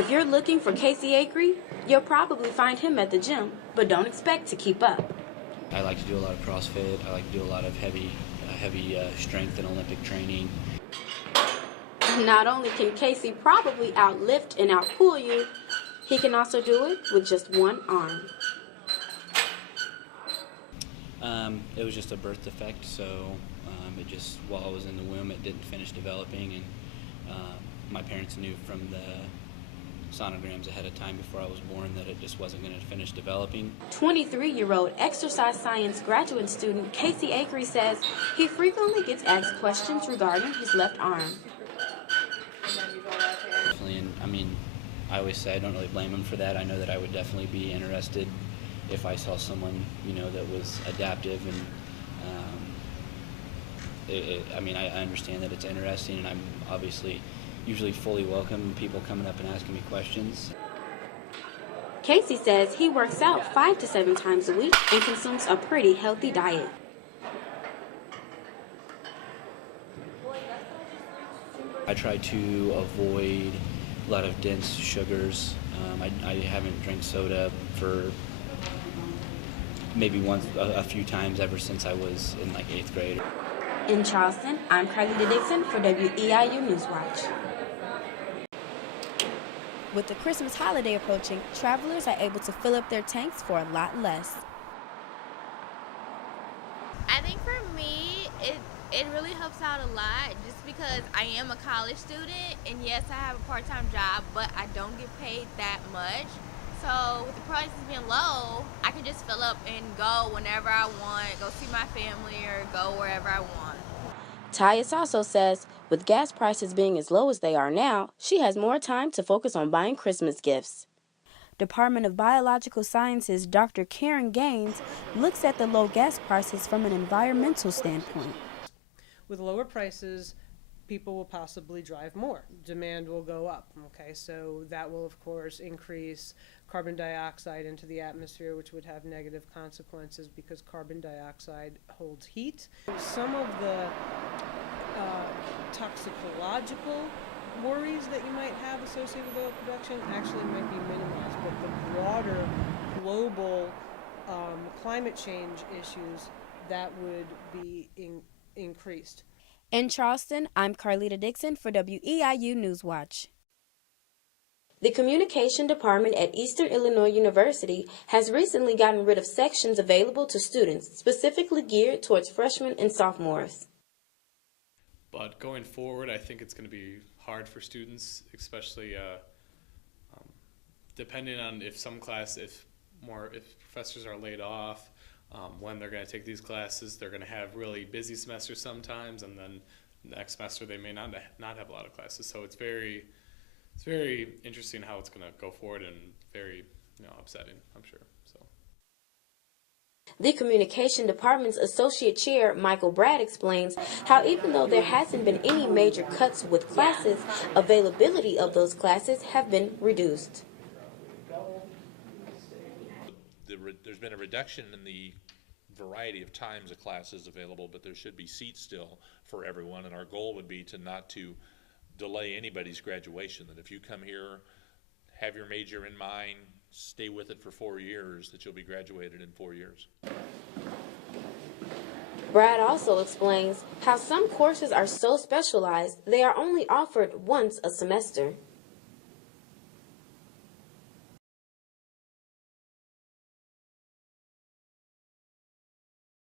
If you're looking for Casey Acree, you'll probably find him at the gym, but don't expect to keep up. I like to do a lot of CrossFit. I like to do a lot of heavy strength and Olympic training. Not only can Casey probably outlift and outpull you, he can also do it with just one arm. It was just a birth defect, so it just, while I was in the womb, it didn't finish developing, and my parents knew from the sonograms ahead of time before I was born that it just wasn't going to finish developing. 23-year-old exercise science graduate student Casey Acree says he frequently gets asked questions regarding his left arm. And I mean, I always say I don't really blame him for that. I know that I would definitely be interested if I saw someone, that was adaptive, and I understand that it's interesting, and I'm obviously usually fully welcome people coming up and asking me questions. Casey says he works out 5 to 7 times a week and consumes a pretty healthy diet. I try to avoid a lot of dense sugars. I haven't drank soda for maybe a few times ever since I was in like 8th grade. In Charleston, I'm Carlita Dixon for WEIU Newswatch. With the Christmas holiday approaching, travelers are able to fill up their tanks for a lot less. I think for me, it really helps out a lot just because I am a college student, and yes, I have a part-time job, but I don't get paid that much. So with the prices being low, I can just fill up and go whenever I want, go see my family or go wherever I want. Tyus also says, with gas prices being as low as they are now, she has more time to focus on buying Christmas gifts. Department of Biological Sciences Dr. Karen Gaines looks at the low gas prices from an environmental standpoint. With lower prices, people will possibly drive more. Demand will go up, okay? So that will, of course, increase carbon dioxide into the atmosphere, which would have negative consequences because carbon dioxide holds heat. Some of the toxicological worries that you might have associated with oil production actually might be minimized, but the broader global climate change issues, that would be increased. In Charleston, I'm Carlita Dixon for WEIU Newswatch. The Communication Department at Eastern Illinois University has recently gotten rid of sections available to students specifically geared towards freshmen and sophomores. But going forward, I think it's going to be hard for students, especially depending on if professors are laid off, when they're going to take these classes. They're going to have really busy semesters sometimes, and then next semester they may not have a lot of classes. So it's very interesting how it's going to go forward, and very upsetting, I'm sure. So. The Communication Department's Associate Chair, Michael Brad, explains how even though there hasn't been any major cuts with classes, availability of those classes have been reduced. There's been a reduction in the variety of times a class is available, but there should be seats still for everyone, and our goal would be not to delay anybody's graduation, that if you come here, have your major in mind, stay with it for 4 years, that you'll be graduated in 4 years. Brad also explains how some courses are so specialized they are only offered once a semester.